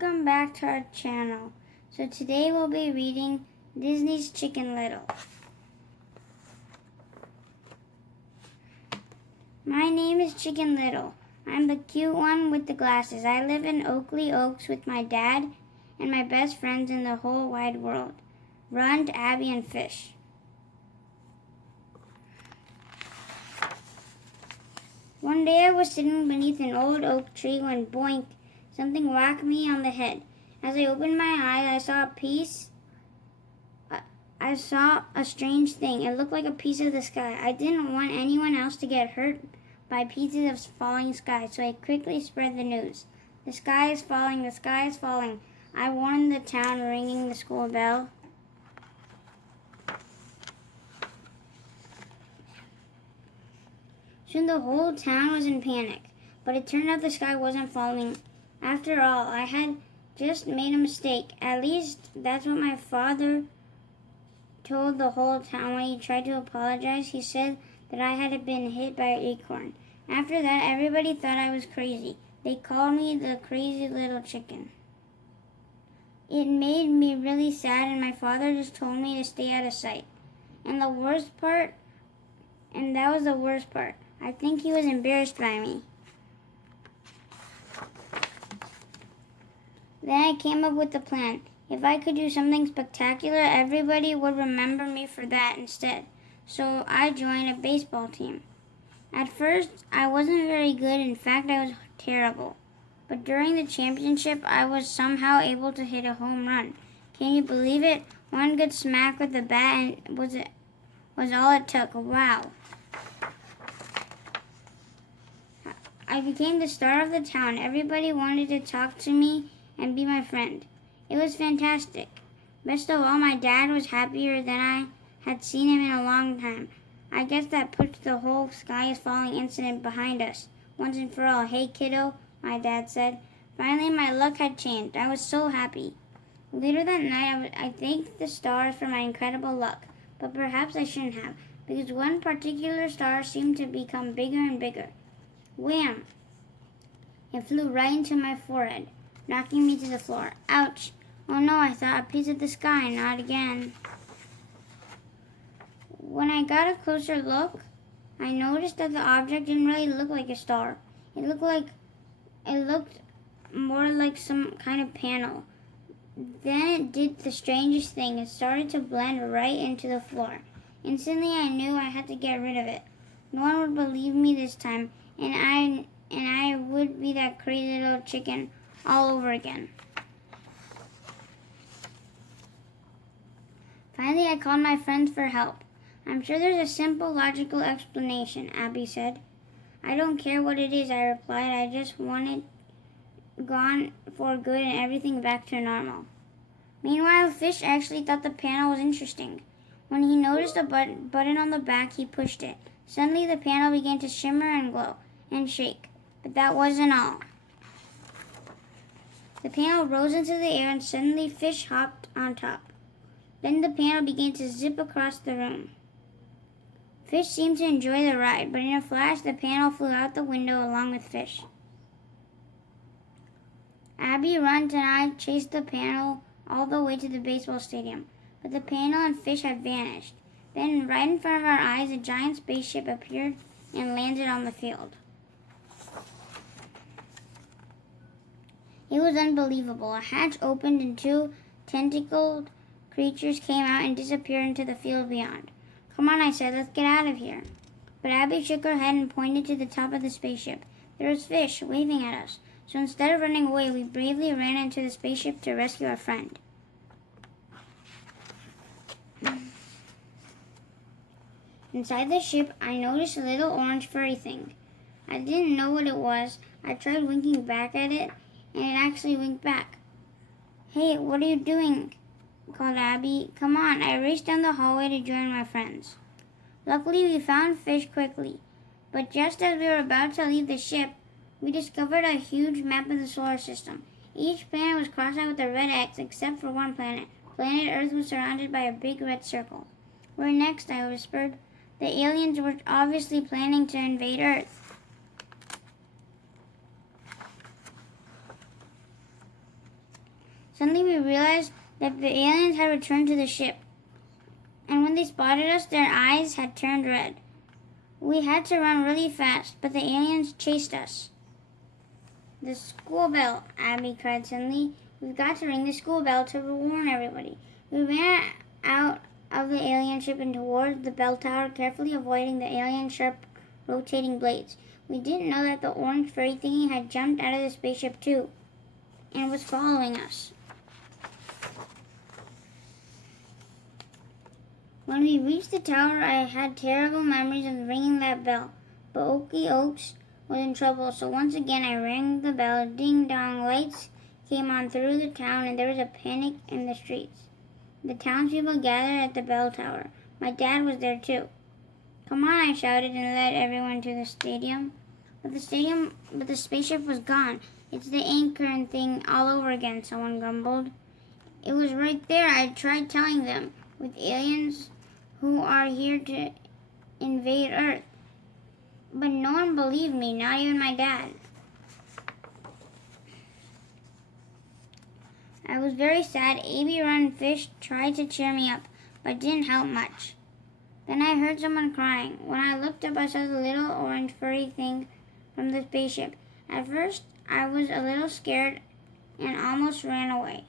Welcome back to our channel. So today we'll be reading Disney's Chicken Little. My name is Chicken Little. I'm the cute one with the glasses. I live in Oakey Oaks with my dad and my best friends in the whole wide world. Runt, Abby, and Fish. One day I was sitting beneath an old oak tree when boink, something whacked me on the head. As I opened my eyes, I saw a strange thing. It looked like a piece of the sky. I didn't want anyone else to get hurt by pieces of falling sky, so I quickly spread the news. The sky is falling, the sky is falling. I warned the town, ringing the school bell. Soon the whole town was in panic, but it turned out the sky wasn't falling. After all, I had just made a mistake. At least that's what my father told the whole town when he tried to apologize. He said that I had been hit by an acorn. After that, everybody thought I was crazy. They called me the crazy little chicken. It made me really sad, and my father just told me to stay out of sight. And that was the worst part. I think he was embarrassed by me. Then I came up with a plan. If I could do something spectacular, everybody would remember me for that instead. So I joined a baseball team. At first, I wasn't very good. In fact, I was terrible. But during the championship, I was somehow able to hit a home run. Can you believe it? One good smack with the bat and was all it took. Wow. I became the star of the town. Everybody wanted to talk to me and be my friend. It was fantastic. Best of all, my dad was happier than I had seen him in a long time. I guess that puts the whole sky is falling incident behind us, once and for all. Hey kiddo, my dad said. Finally, my luck had changed. I was so happy. Later that night, I thanked the stars for my incredible luck, but perhaps I shouldn't have, because one particular star seemed to become bigger and bigger. Wham! It flew right into my forehead, knocking me to the floor. Ouch! Oh no, I thought, a piece of the sky, not again. When I got a closer look, I noticed that the object didn't really look like a star. It looked more like some kind of panel. Then it did the strangest thing. It started to blend right into the floor. Instantly I knew I had to get rid of it. No one would believe me this time, and I would be that crazy little chicken all over again. Finally, I called my friends for help. I'm sure there's a simple, logical explanation, Abby said. I don't care what it is, I replied. I just want it gone for good and everything back to normal. Meanwhile, Fish actually thought the panel was interesting. When he noticed a button on the back, he pushed it. Suddenly, the panel began to shimmer and glow and shake. But that wasn't all. The panel rose into the air and suddenly Fish hopped on top. Then the panel began to zip across the room. Fish seemed to enjoy the ride, but in a flash the panel flew out the window along with Fish. Abby, Runt, and I chased the panel all the way to the baseball stadium, but the panel and Fish had vanished. Then, right in front of our eyes, a giant spaceship appeared and landed on the field. It was unbelievable. A hatch opened and two tentacled creatures came out and disappeared into the field beyond. Come on, I said, let's get out of here. But Abby shook her head and pointed to the top of the spaceship. There was Fish, waving at us. So instead of running away, we bravely ran into the spaceship to rescue our friend. Inside the ship, I noticed a little orange furry thing. I didn't know what it was. I tried winking back at it, and it actually winked back. Hey, what are you doing? Called Abby. Come on, I raced down the hallway to join my friends. Luckily, we found Fish quickly. But just as we were about to leave the ship, we discovered a huge map of the solar system. Each planet was crossed out with a red X, except for one planet. Planet Earth was surrounded by a big red circle. Where next? I whispered. The aliens were obviously planning to invade Earth. Suddenly we realized that the aliens had returned to the ship, and when they spotted us, their eyes had turned red. We had to run really fast, but the aliens chased us. The school bell, Abby cried suddenly. We've got to ring the school bell to warn everybody. We ran out of the alien ship and towards the bell tower, carefully avoiding the alien sharp rotating blades. We didn't know that the orange furry thingy had jumped out of the spaceship too and was following us. When we reached the tower, I had terrible memories of ringing that bell, but Oakey Oaks was in trouble, so once again I rang the bell. Ding dong, lights came on through the town and there was a panic in the streets. The townspeople gathered at the bell tower. My dad was there too. Come on, I shouted and led everyone to the stadium. But the spaceship was gone. It's the anchor thing all over again, someone grumbled. It was right there. I tried telling them, with aliens who are here to invade Earth. But no one believed me, not even my dad. I was very sad. A.B. Run Fish tried to cheer me up, but didn't help much. Then I heard someone crying. When I looked up, I saw the little orange furry thing from the spaceship. At first, I was a little scared and almost ran away.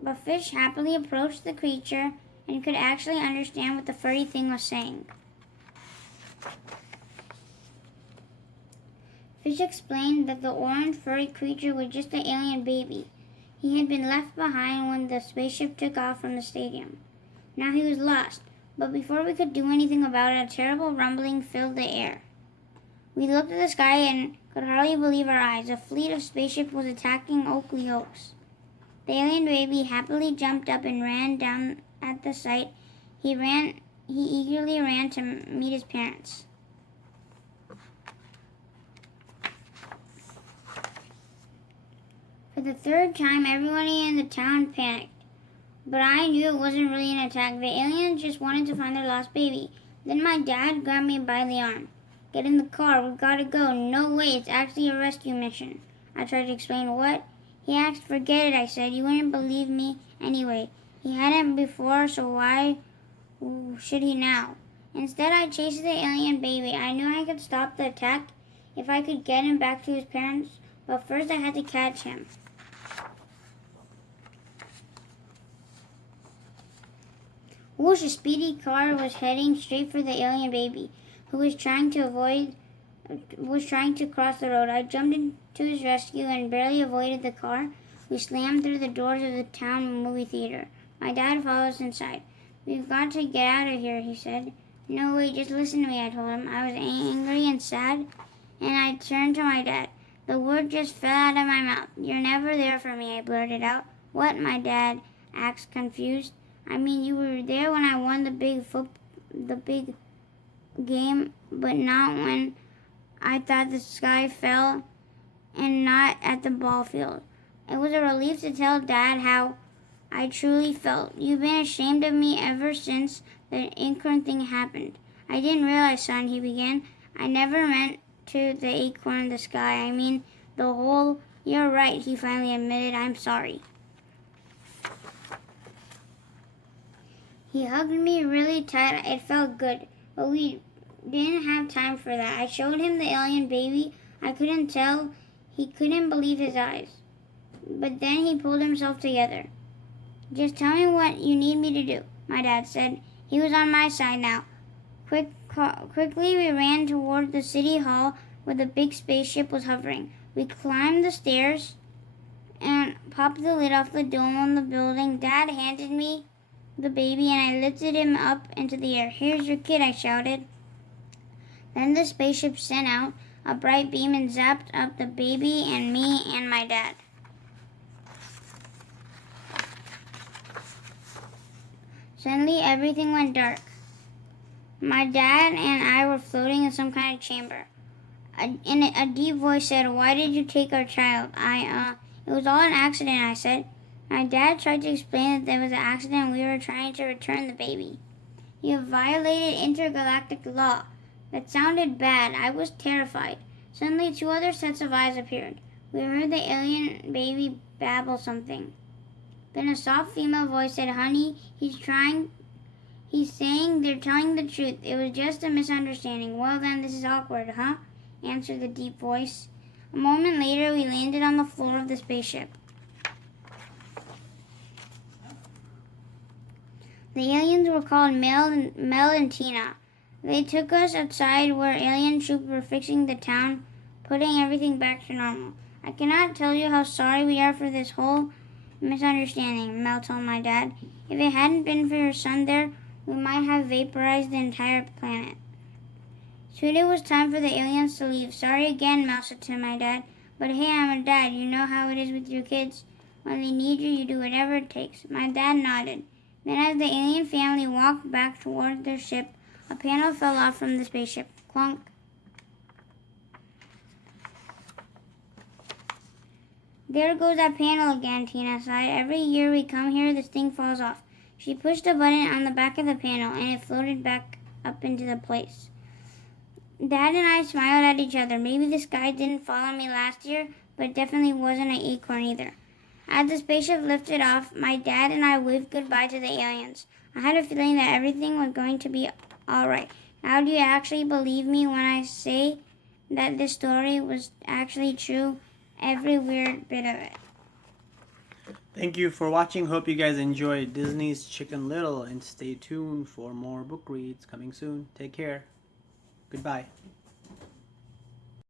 But Fish happily approached the creature and could actually understand what the furry thing was saying. Fish explained that the orange furry creature was just the alien baby. He had been left behind when the spaceship took off from the stadium. Now he was lost, but before we could do anything about it, a terrible rumbling filled the air. We looked at the sky and could hardly believe our eyes. A fleet of spaceships was attacking Oakey Oaks. The alien baby happily jumped up and ran down at the sight. He eagerly ran to meet his parents. For the third time, everybody in the town panicked. But I knew it wasn't really an attack. The aliens just wanted to find their lost baby. Then my dad grabbed me by the arm. Get in the car, we've got to go. No way, it's actually a rescue mission. I tried to explain what. He asked, forget it, I said. You wouldn't believe me anyway. He hadn't before, so why should he now? Instead, I chased the alien baby. I knew I could stop the attack if I could get him back to his parents, but first I had to catch him. Whoosh, a speedy car was heading straight for the alien baby, who was trying to cross the road. I jumped into his rescue and barely avoided the car. We slammed through the doors of the town movie theater. My dad followed us inside. We've got to get out of here, he said. No, wait, just listen to me, I told him. I was angry and sad, and I turned to my dad. The word just fell out of my mouth. You're never there for me, I blurted out. What? My dad asked, confused. I mean, you were there when I won the big game, but not when I thought the sky fell and not at the ball field. It was a relief to tell Dad how I truly felt. You've been ashamed of me ever since the acorn thing happened. I didn't realize, son, he began. I never meant to the acorn in the sky. I mean, the whole... You're right, he finally admitted. I'm sorry. He hugged me really tight. It felt good, but we didn't have time for that. I showed him the alien baby. I couldn't tell. He couldn't believe his eyes. But then he pulled himself together. Just tell me what you need me to do, my dad said. He was on my side now. Quickly we ran toward the city hall where the big spaceship was hovering. We climbed the stairs and popped the lid off the dome on the building. Dad handed me the baby and I lifted him up into the air. Here's your kid, I shouted. Then the spaceship sent out a bright beam and zapped up the baby and me and my dad. Suddenly everything went dark. My dad and I were floating in some kind of chamber. A deep voice said, why did you take our child? It was all an accident, I said. My dad tried to explain that there was an accident and we were trying to return the baby. You have violated intergalactic law. That sounded bad. I was terrified. Suddenly 2 other sets of eyes appeared. We heard the alien baby babble something. Then a soft female voice said, "Honey, he's saying they're telling the truth. It was just a misunderstanding." "Well then, this is awkward, huh?" answered the deep voice. A moment later, we landed on the floor of the spaceship. The aliens were called Mel and Tina. They took us outside where alien troops were fixing the town, putting everything back to normal. "I cannot tell you how sorry we are for this whole misunderstanding," Mel told my dad. "If it hadn't been for your son there, we might have vaporized the entire planet." Soon it was time for the aliens to leave. "Sorry again," Mel said to my dad. "But hey, I'm a dad. You know how it is with your kids. When they need you, you do whatever it takes." My dad nodded. Then as the alien family walked back toward their ship, a panel fell off from the spaceship. Clunk. "There goes that panel again," Tina sighed. "Every year we come here, this thing falls off." She pushed a button on the back of the panel, and it floated back up into the place. Dad and I smiled at each other. Maybe the sky didn't fall on me last year, but it definitely wasn't an acorn either. As the spaceship lifted off, my dad and I waved goodbye to the aliens. I had a feeling that everything was going to be all right. Now do you actually believe me when I say that this story was actually true? Every weird bit of it. Thank you for watching. Hope you guys enjoyed Disney's Chicken Little, and stay tuned for more book reads coming soon. Take care. Goodbye.